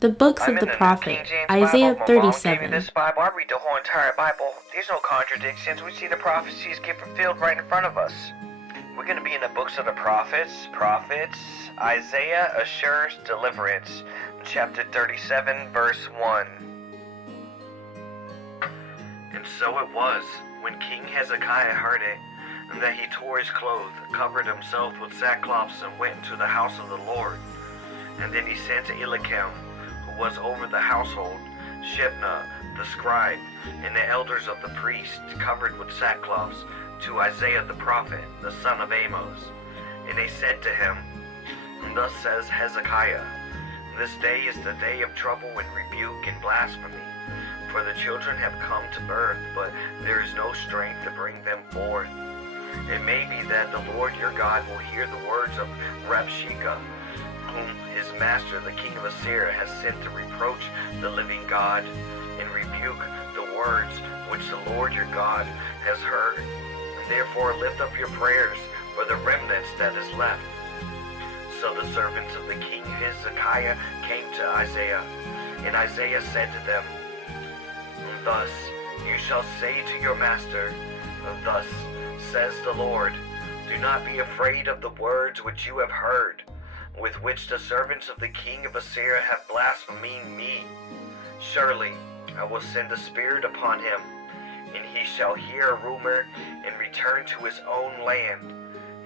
The books I'm of in the the New prophet, King James Isaiah Bible. My mom gave me 37. this Bible. I read the whole entire Bible. There's no contradictions. We see the prophecies get fulfilled right in front of us. We're going to be in the books of the prophets. Isaiah assures deliverance. Chapter 37, verse 1. And so it was, when King Hezekiah heard it, that he tore his clothes, covered himself with sackcloth, and went into the house of the Lord. And then he sent to Eliakim, who was over the household, Shebna the scribe, and the elders of the priests, covered with sackcloths, to Isaiah the prophet, the son of Amos. And they said to him, Thus says Hezekiah, This day is the day of trouble and rebuke and blasphemy. For the children have come to birth, but there is no strength to bring them forth. It may be that the Lord your God will hear the words of Rabshakeh, whom his master, the king of Assyria, has sent to reproach the living God and rebuke the words which the Lord your God has heard. Therefore lift up your prayers for the remnants that is left. So the servants of the king Hezekiah came to Isaiah, and Isaiah said to them, Thus you shall say to your master, Thus says the Lord, Do not be afraid of the words which you have heard, with which the servants of the king of Assyria have blasphemed me. Surely I will send a spirit upon him, and he shall hear a rumor and return to his own land,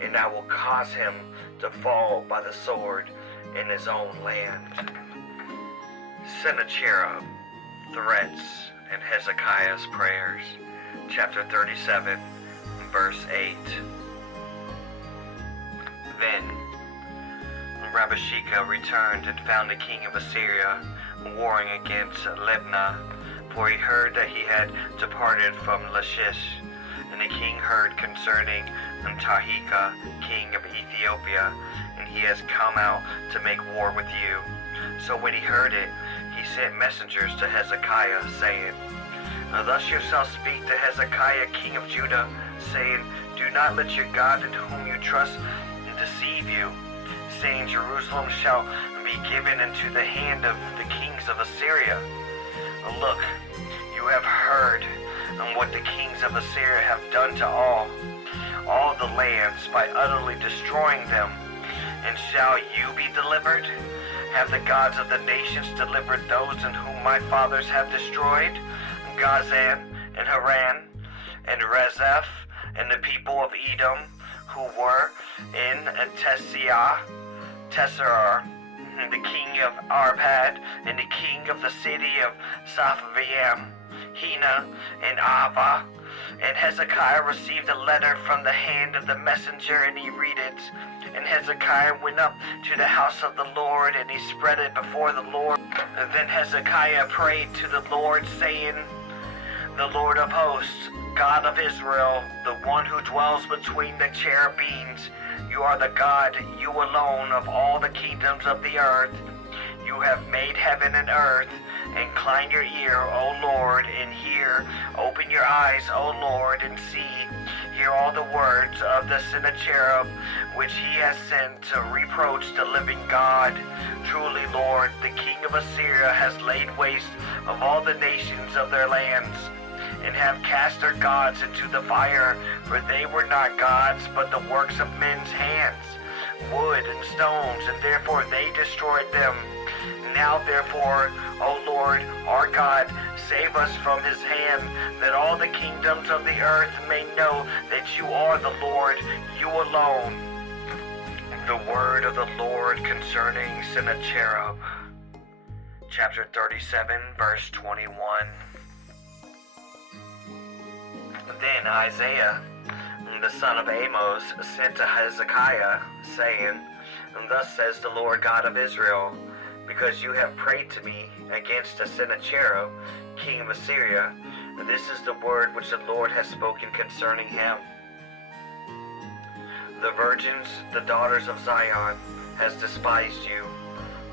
and I will cause him to fall by the sword in his own land. Sennacherib threats and Hezekiah's prayers. Chapter 37, verse 8. Then Rabshakeh returned and found the king of Assyria warring against Libnah, for he heard that he had departed from Lachish. And the king heard concerning Tahika, king of Ethiopia, and he has come out to make war with you. So when he heard it, he sent messengers to Hezekiah, saying, Thus you shall speak to Hezekiah, king of Judah, saying, Do not let your God in whom you trust deceive you, saying, Jerusalem shall be given into the hand of the kings of Assyria. Look, you have heard what the kings of Assyria have done to all the lands by utterly destroying them. And shall you be delivered? Have the gods of the nations delivered those in whom my fathers have destroyed? Gazan and Haran and Rezeph and the people of Edom who were in Tessar, the king of Arpad, and the king of the city of Saphavaim, Hena and Ava. And Hezekiah received a letter from the hand of the messenger, and he read it. And Hezekiah went up to the house of the Lord, and he spread it before the Lord. And then Hezekiah prayed to the Lord, saying, The Lord of hosts, God of Israel, the one who dwells between the cherubims, you are the God, you alone, of all the kingdoms of the earth. You have made heaven and earth. Incline your ear, O Lord, and hear. Open your eyes, O Lord, and see. Hear all the words of the Sennacherib, which he has sent to reproach the living God. Truly, Lord, the king of Assyria has laid waste of all the nations of their lands, and have cast their gods into the fire, for they were not gods, but the works of men's hands, wood and stones, and therefore they destroyed them. Now therefore, O Lord, our God, save us from his hand, that all the kingdoms of the earth may know that you are the Lord, you alone. The word of the Lord concerning Sennacherib. Chapter 37, verse 21. Then Isaiah, the son of Amos, sent to Hezekiah, saying, Thus says the Lord God of Israel, because you have prayed to me against Sennacherib, king of Assyria, this is the word which the Lord has spoken concerning him. The virgins, the daughters of Zion, has despised you,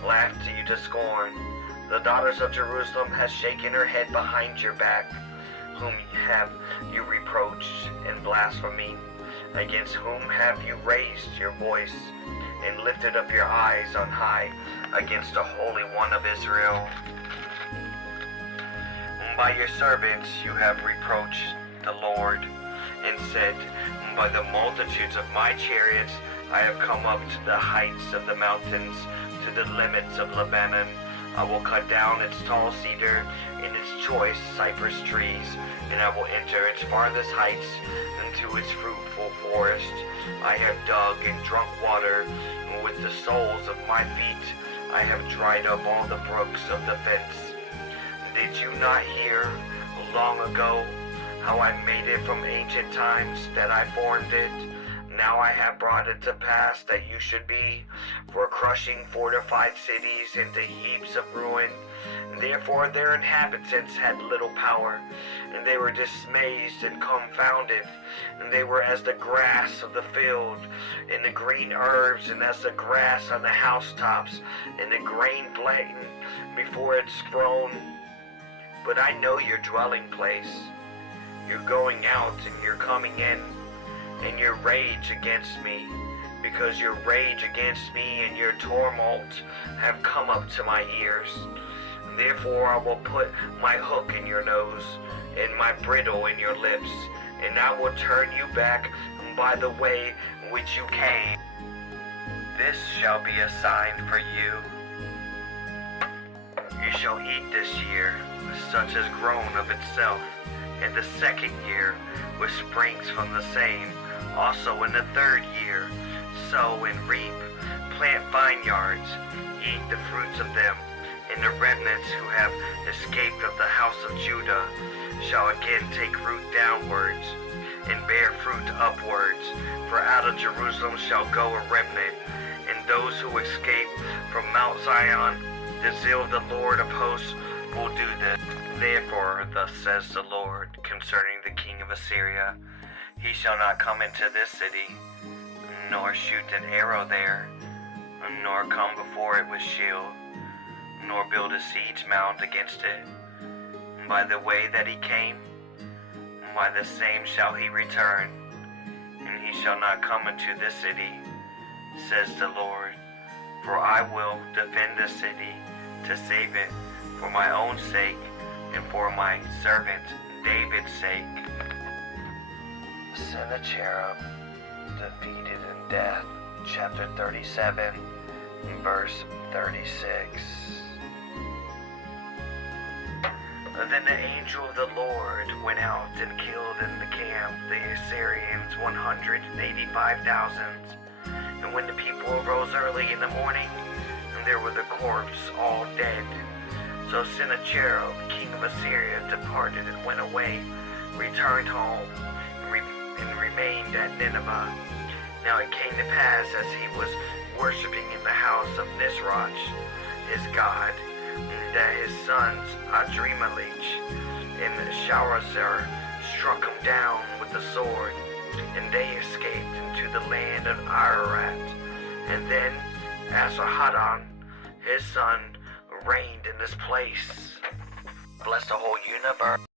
laughed you to scorn. The daughters of Jerusalem has shaken her head behind your back, whom have you reproached and blasphemed. Against whom have you raised your voice, and lifted up your eyes on high, against the Holy One of Israel? By your servants you have reproached the Lord, and said, by the multitudes of my chariots I have come up to the heights of the mountains, to the limits of Lebanon. I will cut down its tall cedar and its choice cypress trees, and I will enter its farthest heights into its fruitful forest. I have dug and drunk water, and with the soles of my feet I have dried up all the brooks of the fence. Did you not hear long ago how I made it from ancient times, that I formed it? Now I have brought it to pass that you should be for crushing fortified cities into heaps of ruin. Therefore their inhabitants had little power, and they were dismayed and confounded. And they were as the grass of the field, and the green herbs, and as the grass on the housetops, and the grain blackened before it's grown. But I know your dwelling place. You're going out and you're coming in, and your rage against me, because your rage against me and your tumult have come up to my ears. Therefore I will put my hook in your nose, and my bridle in your lips, and I will turn you back by the way which you came. This shall be a sign for you. You shall eat this year such as grown of itself, in the second year which springs from the same, also in the third year sow and reap, plant vineyards, eat the fruits of them, and the remnants who have escaped of the house of Judah shall again take root downwards, and bear fruit upwards, for out of Jerusalem shall go a remnant, and those who escape from Mount Zion. The zeal of the Lord of hosts will do this. Therefore thus says the Lord concerning the king of Assyria, he shall not come into this city, nor shoot an arrow there, nor come before it with shield, nor build a siege mound against it. By the way that he came, by the same shall he return, and he shall not come into this city, says the Lord. For I will defend the city to save it for my own sake and for my servant David's sake. Sennacherib defeated in death, chapter 37, verse 36. Then the angel of the Lord went out and killed in the camp the Assyrians 185,000. And when the people arose early in the morning, there was the corpse all dead. So Sennacherib, king of Assyria, departed and went away, returned home, and remained at Nineveh. Now it came to pass, as he was worshipping in the house of Nisroch, his god, that his sons Adremelech and Sharezer struck him down with the sword, and they escaped into the land of Ararat. And then Esarhaddon, his son, reigned in this place. Bless the whole universe.